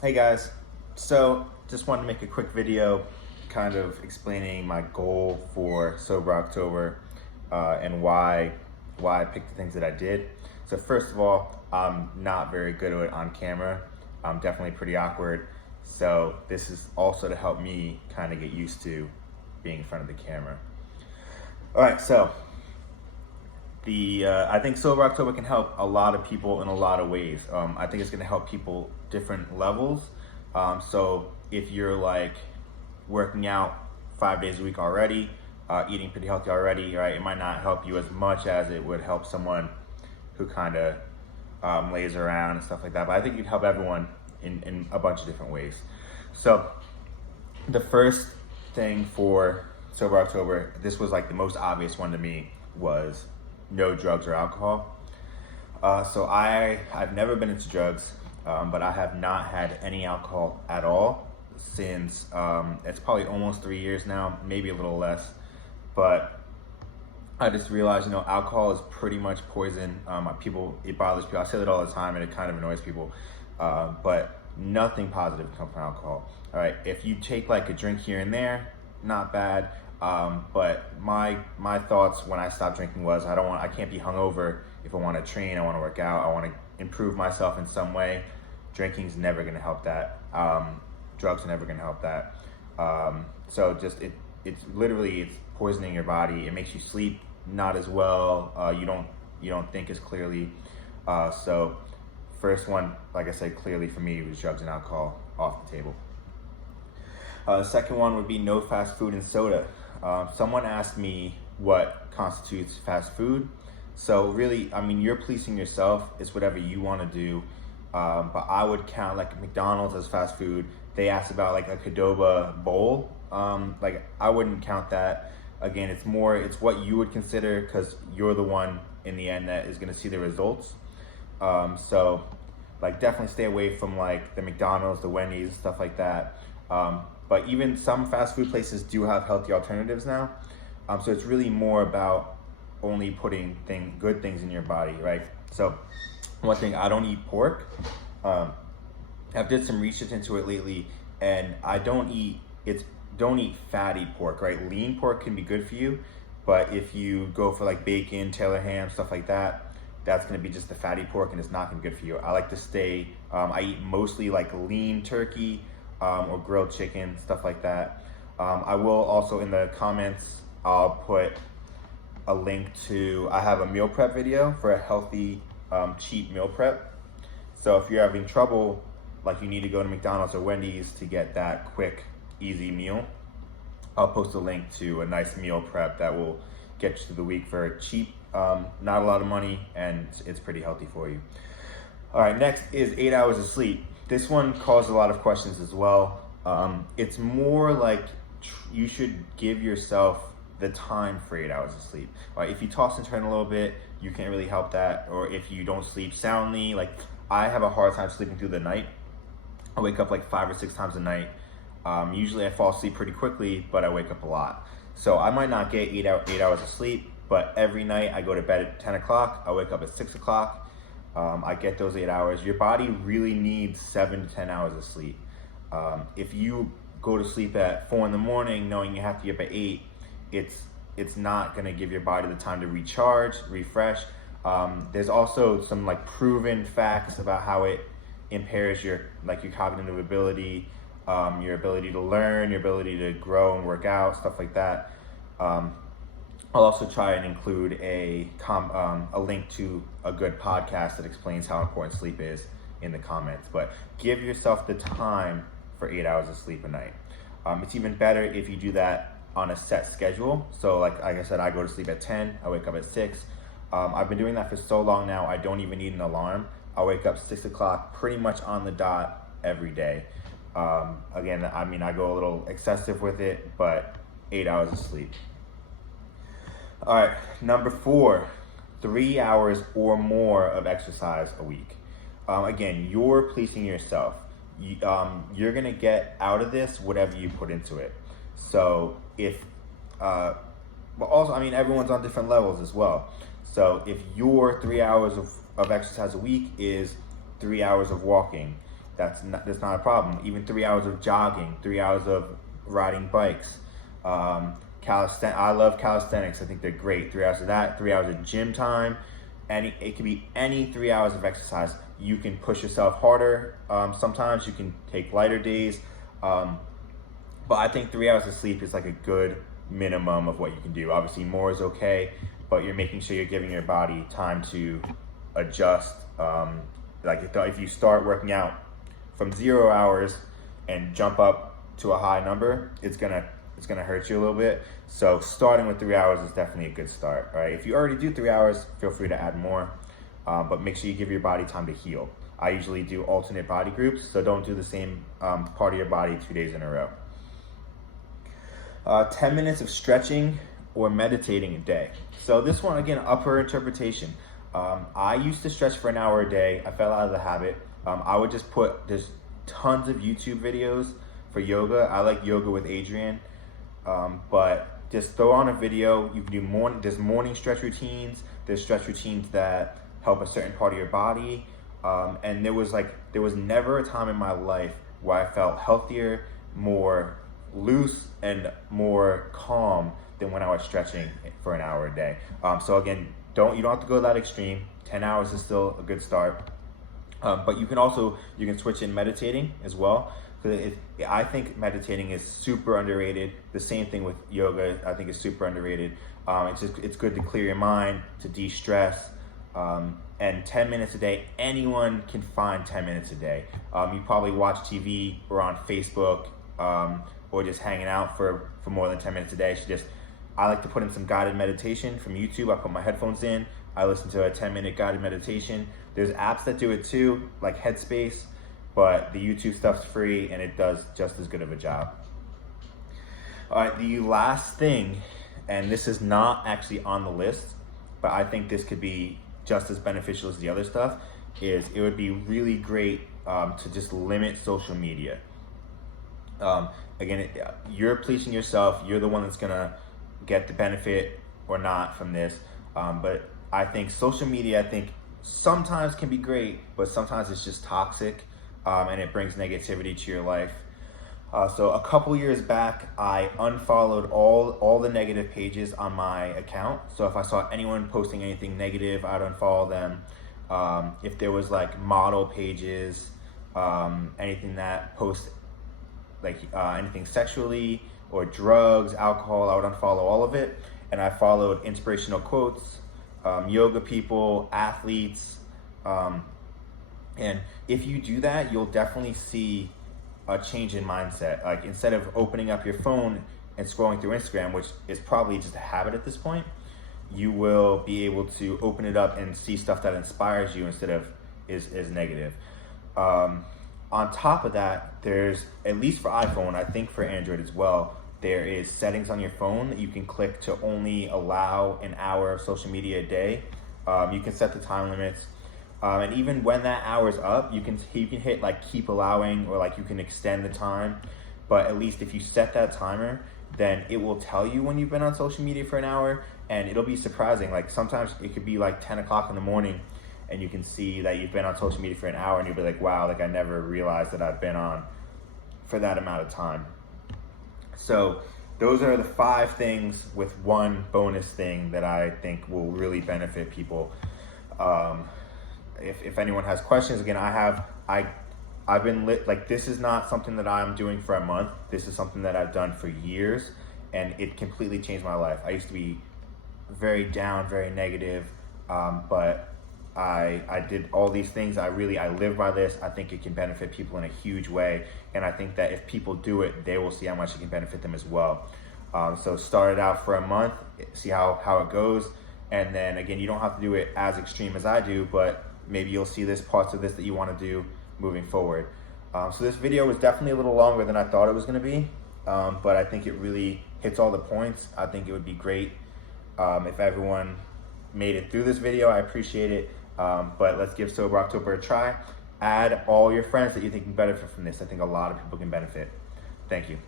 Hey guys, so just wanted to make a quick video kind of explaining my goal for Sober October and why I picked the things that I did. So first of all, I'm not very good at it on camera. I'm definitely pretty awkward. So this is also to help me kind of get used to being in front of the camera. All right, so I think Sober October can help a lot of people in a lot of ways. I think it's going to help people different levels. So if you're like working out 5 days a week already, eating pretty healthy already, right, it might not help you as much as it would help someone who kind of lays around and stuff like that. But I think you'd help everyone in a bunch of different ways. So the first thing for Sober October, this was like the most obvious one to me, was no drugs or alcohol. So I've never been into drugs, but I have not had any alcohol at all since it's probably almost 3 years now, maybe a little less. But I just realized, alcohol is pretty much poison. It bothers people. I say that all the time, and it kind of annoys people. But nothing positive can come from alcohol. All right, if you take like a drink here and there, not bad. But my thoughts when I stopped drinking was I can't be hungover if I want to train, I want to work out, I want to improve myself in some way. Drinking's never going to help that. Drugs are never going to help that. So it's literally poisoning your body. It makes you sleep not as well. You don't think as clearly. So first one, like I said, clearly for me was drugs and alcohol off the table. Second one would be no fast food and soda. Someone asked me what constitutes fast food. So really, you're policing yourself. It's whatever you want to do. But I would count like McDonald's as fast food. They asked about like a Qdoba bowl. Like I wouldn't count that. Again, it's what you would consider, because you're the one in the end that is going to see the results. So like definitely stay away from like the McDonald's, the Wendy's, stuff like that. But even some fast food places do have healthy alternatives now. So it's really more about only putting good things in your body, right? So one thing, I don't eat pork. I've did some research into it lately, and I don't eat fatty pork, right? Lean pork can be good for you, but if you go for like bacon, Taylor ham, stuff like that, that's gonna be just the fatty pork, and it's not gonna be good for you. I like to stay, I eat mostly like lean turkey, or grilled chicken, stuff like that. I will also, in the comments, I'll put a link to, I have a meal prep video for a healthy, cheap meal prep. So if you're having trouble, like you need to go to McDonald's or Wendy's to get that quick, easy meal, I'll post a link to a nice meal prep that will get you through the week for cheap, not a lot of money, and it's pretty healthy for you. All right, next is 8 hours of sleep. This one caused a lot of questions as well. It's more like you should give yourself the time for 8 hours of sleep. Right? If you toss and turn a little bit, you can't really help that. Or if you don't sleep soundly, like I have a hard time sleeping through the night. I wake up like 5 or 6 times a night. Usually I fall asleep pretty quickly, but I wake up a lot. So I might not get 8 hours of sleep, but every night I go to bed at 10 o'clock, I wake up at 6 o'clock. I get those 8 hours. Your body really needs 7 to 10 hours of sleep. If you go to sleep at 4 in the morning knowing you have to get up at 8, it's not gonna give your body the time to recharge, refresh. There's also some like proven facts about how it impairs your cognitive ability, your ability to learn, your ability to grow and work out, stuff like that. I'll also try and include a link to a good podcast that explains how important sleep is in the comments. But give yourself the time for 8 hours of sleep a night. It's even better if you do that on a set schedule. So like I said, I go to sleep at 10, I wake up at 6. I've been doing that for so long now, I don't even need an alarm. I wake up 6 o'clock pretty much on the dot every day. Again, I go a little excessive with it, but 8 hours of sleep. All right, number 4, 3 hours or more of exercise a week. Again, you're policing yourself. You're gonna get out of this whatever you put into it. So but also, everyone's on different levels as well. So if your 3 hours of exercise a week is 3 hours of walking, that's not a problem. Even 3 hours of jogging, 3 hours of riding bikes. I love calisthenics. I think they're great. 3 hours of that, 3 hours of gym time. It can be any 3 hours of exercise. You can push yourself harder. Sometimes you can take lighter days. But I think 3 hours of sleep is like a good minimum of what you can do. Obviously more is okay, but you're making sure you're giving your body time to adjust. Like if you start working out from 0 hours and jump up to a high number, it's gonna hurt you a little bit. So starting with 3 hours is definitely a good start, right? If you already do 3 hours, feel free to add more, but make sure you give your body time to heal. I usually do alternate body groups, so don't do the same part of your body 2 days in a row. 10 minutes of stretching or meditating a day. So this one, again, up for interpretation. I used to stretch for an hour a day. I fell out of the habit. I would just there's tons of YouTube videos for yoga. I like Yoga with Adriene, but just throw on a video. You can do there's morning stretch routines. There's stretch routines that help a certain part of your body. And there was never a time in my life where I felt healthier, more loose, and more calm than when I was stretching for an hour a day. So again, you don't have to go that extreme. 10 hours is still a good start. But you can switch in meditating as well. I think meditating is super underrated. The same thing with yoga, I think is super underrated. It's good to clear your mind, to de-stress. And 10 minutes a day, anyone can find 10 minutes a day. You probably watch TV or on Facebook, or just hanging out for more than 10 minutes a day. I like to put in some guided meditation from YouTube. I put my headphones in, I listen to a 10-minute guided meditation. There's apps that do it too, like Headspace, but the YouTube stuff's free and it does just as good of a job. All right, the last thing, and this is not actually on the list, but I think this could be just as beneficial as the other stuff, is it would be really great to just limit social media. Again, you're policing yourself. You're the one that's gonna get the benefit or not from this. But I think social media, sometimes can be great, but sometimes it's just toxic, and it brings negativity to your life. So a couple years back, I unfollowed all the negative pages on my account. So if I saw anyone posting anything negative, I'd unfollow them. If there was like model pages, anything that posts anything sexually or drugs, alcohol, I would unfollow all of it. And I followed inspirational quotes, yoga people, athletes. And if you do that, you'll definitely see a change in mindset. Like instead of opening up your phone and scrolling through Instagram, which is probably just a habit at this point, you will be able to open it up and see stuff that inspires you instead of is negative. On top of that, there's, at least for iPhone, I think for Android as well, there is settings on your phone that you can click to only allow an hour of social media a day. You can set the time limits. And even when that hour's up, you can hit like keep allowing, or like you can extend the time. But at least if you set that timer, then it will tell you when you've been on social media for an hour, and it'll be surprising. Like sometimes it could be like 10 o'clock in the morning and you can see that you've been on social media for an hour and you'll be like, wow, like I never realized that I've been on for that amount of time. So those are the 5 things with one bonus thing that I think will really benefit people. If anyone has questions, again, I've been this is not something that I'm doing for a month. This is something that I've done for years, and it completely changed my life. I used to be very down, very negative, but I did all these things. I live by this. I think it can benefit people in a huge way, and I think that if people do it, they will see how much it can benefit them as well. So start it out for a month, see how it goes, and then again, you don't have to do it as extreme as I do, but maybe you'll see parts of this that you want to do moving forward. So this video was definitely a little longer than I thought it was going to be, but I think it really hits all the points. I think it would be great if everyone made it through this video. I appreciate it, but let's give Sober October a try. Add all your friends that you think can benefit from this. I think a lot of people can benefit. Thank you.